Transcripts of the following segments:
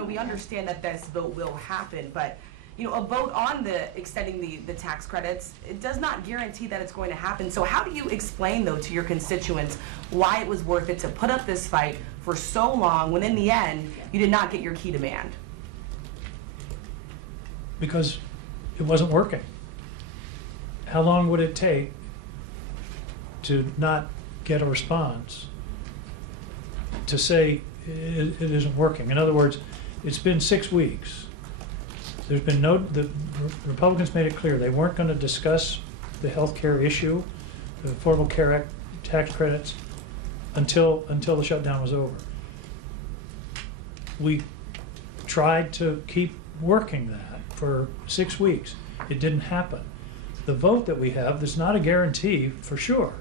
We understand that this vote will happen, but a vote on extending the tax credits, it does not guarantee that it's going to happen. So how do you explain, though, to your constituents why it was worth it to put up this fight for so long when in the end you did not get your key demand? Because it wasn't working. How long would it take to not get a response to say it isn't working? In other words, it's been 6 weeks. There's been the Republicans made it clear they weren't going to discuss the health care issue, the Affordable Care Act tax credits, until the shutdown was over. We tried to keep working that for 6 weeks. It didn't happen. The vote that we have is not a guarantee for sure.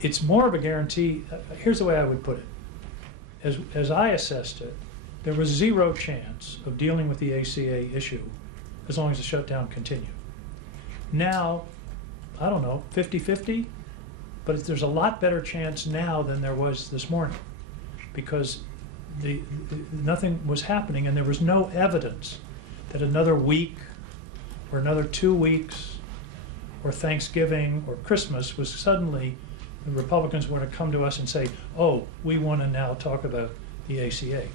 It's more of a guarantee. Here's the way I would put it. As I assessed it, there was zero chance of dealing with the ACA issue as long as the shutdown continued. Now, I don't know, 50-50, but there's a lot better chance now than there was this morning, because nothing was happening and there was no evidence that another week or another 2 weeks or Thanksgiving or Christmas was suddenly the Republicans were to come to us and say, oh, we want to now talk about the ACA.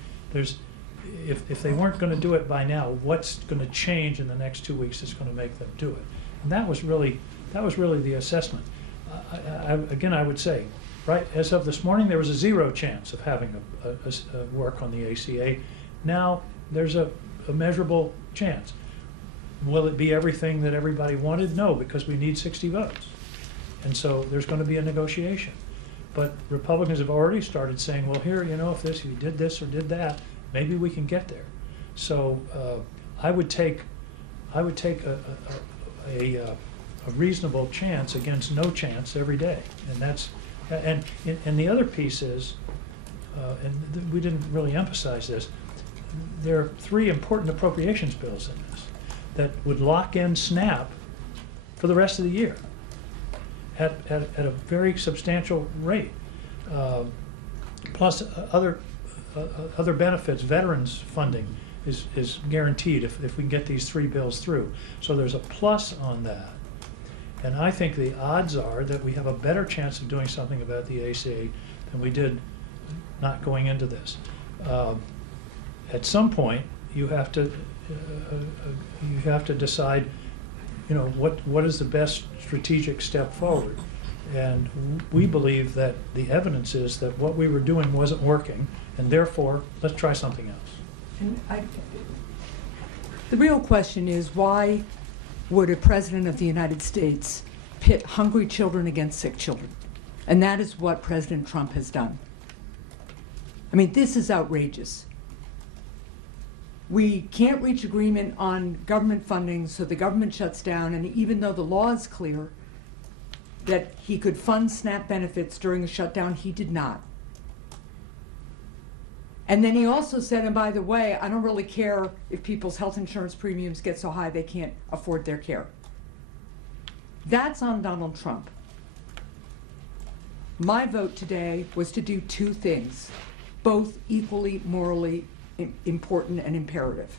If they weren't going to do it by now, what's going to change in the next 2 weeks that's going to make them do it? And that was really the assessment. Again, I would say, right, as of this morning, there was a zero chance of having a work on the ACA. Now there's a measurable chance. Will it be everything that everybody wanted? No, because we need 60 votes. And so there's going to be a negotiation. But Republicans have already started saying, well, here, if you did this or did that, maybe we can get there. So I would take a reasonable chance against no chance every day, and the other piece is, and we didn't really emphasize this. There are 3 important appropriations bills in this that would lock in SNAP for the rest of the year at a very substantial rate, plus other benefits. Veterans funding is guaranteed if we can get these 3 bills through. So there's a plus on that. And I think the odds are that we have a better chance of doing something about the ACA than we did not going into this. At some point, you have to decide, what is the best strategic step forward. And we believe that the evidence is that what we were doing wasn't working, and therefore, let's try something else. And the real question is, why would a president of the United States pit hungry children against sick children? And that is what President Trump has done. I mean, this is outrageous. We can't reach agreement on government funding, so the government shuts down, and even though the law is clear that he could fund SNAP benefits during the shutdown, he did not. And then he also said, and by the way, I don't really care if people's health insurance premiums get so high they can't afford their care. That's on Donald Trump. My vote today was to do 2 things, both equally morally important and imperative.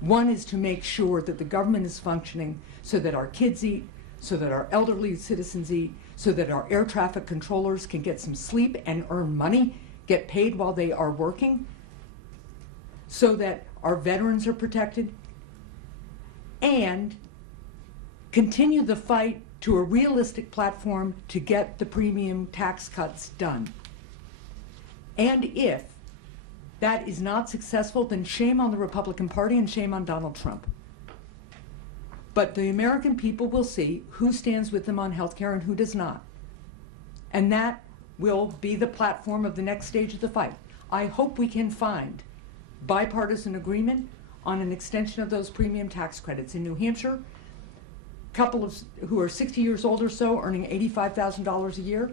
One is to make sure that the government is functioning so that our kids eat, so that our elderly citizens eat, so that our air traffic controllers can get some sleep and earn money, get paid while they are working, so that our veterans are protected, and continue the fight to a realistic platform to get the premium tax cuts done. And if that is not successful, then shame on the Republican Party and shame on Donald Trump. But the American people will see who stands with them on health care and who does not. And that will be the platform of the next stage of the fight. I hope we can find bipartisan agreement on an extension of those premium tax credits. In New Hampshire, a couple who are 60 years old or so, earning $85,000 a year,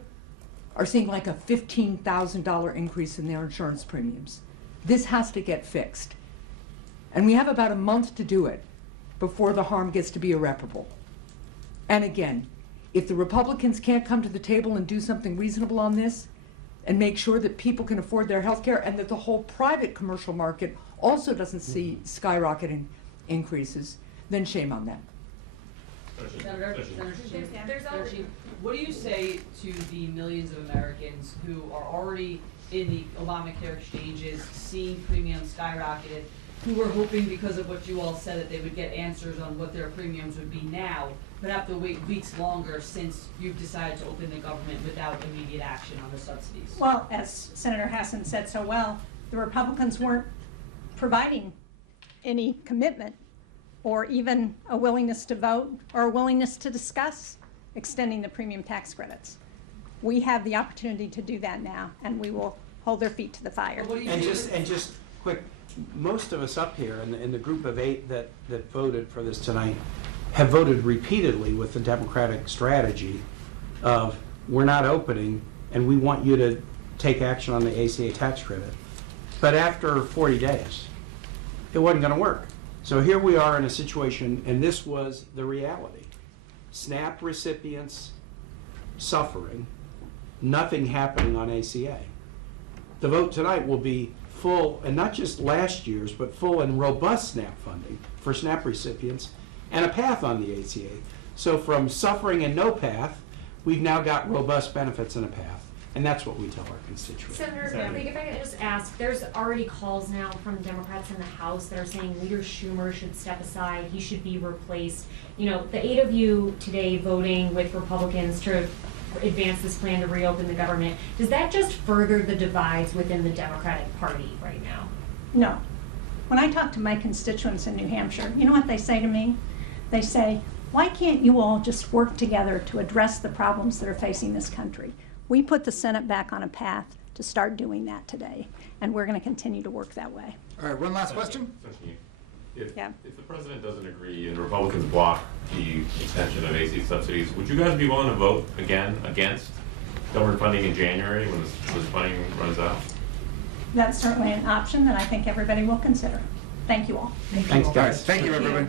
are seeing like a $15,000 increase in their insurance premiums. This has to get fixed. And we have about a month to do it before the harm gets to be irreparable. And again, if the Republicans can't come to the table and do something reasonable on this, and make sure that people can afford their health care and that the whole private commercial market also doesn't see skyrocketing increases, then shame on them. What do you say to the millions of Americans who are already in the Obamacare exchanges, seeing premiums skyrocketed, who were hoping because of what you all said that they would get answers on what their premiums would be now, but have to wait weeks longer since you've decided to open the government without immediate action on the subsidies? Well, as Senator Hassan said so well, the Republicans weren't providing any commitment or even a willingness to vote or a willingness to discuss extending the premium tax credits. We have the opportunity to do that now, and we will hold their feet to the fire. And just quick, most of us up here in the group of 8 that voted for this tonight have voted repeatedly with the Democratic strategy of we're not opening and we want you to take action on the ACA tax credit. But after 40 days, it wasn't going to work. So here we are in a situation, and this was the reality. SNAP recipients suffering, nothing happening on ACA. The vote tonight will be full, and not just last year's, but full and robust SNAP funding for SNAP recipients and a path on the ACA. So from suffering and no path, we've now got robust benefits and a path. And that's what we tell our constituents. Senator, if I could just ask, there's already calls now from Democrats in the House that are saying Leader Schumer should step aside, he should be replaced. You know, the 8 of you today voting with Republicans to advance this plan to reopen the government, does that just further the divides within the Democratic Party right now? No. When I talk to my constituents in New Hampshire, you know what they say to me? They say, why can't you all just work together to address the problems that are facing this country? We put the Senate back on a path to start doing that today, and we're going to continue to work that way. All right, one last question. If Yeah. the president doesn't agree and the Republicans block the extension of AC subsidies, would you guys be willing to vote again against government funding in January when this funding runs out? That's certainly an option that I think everybody will consider. Thank you all. Thanks, All right, guys. thank you, everybody.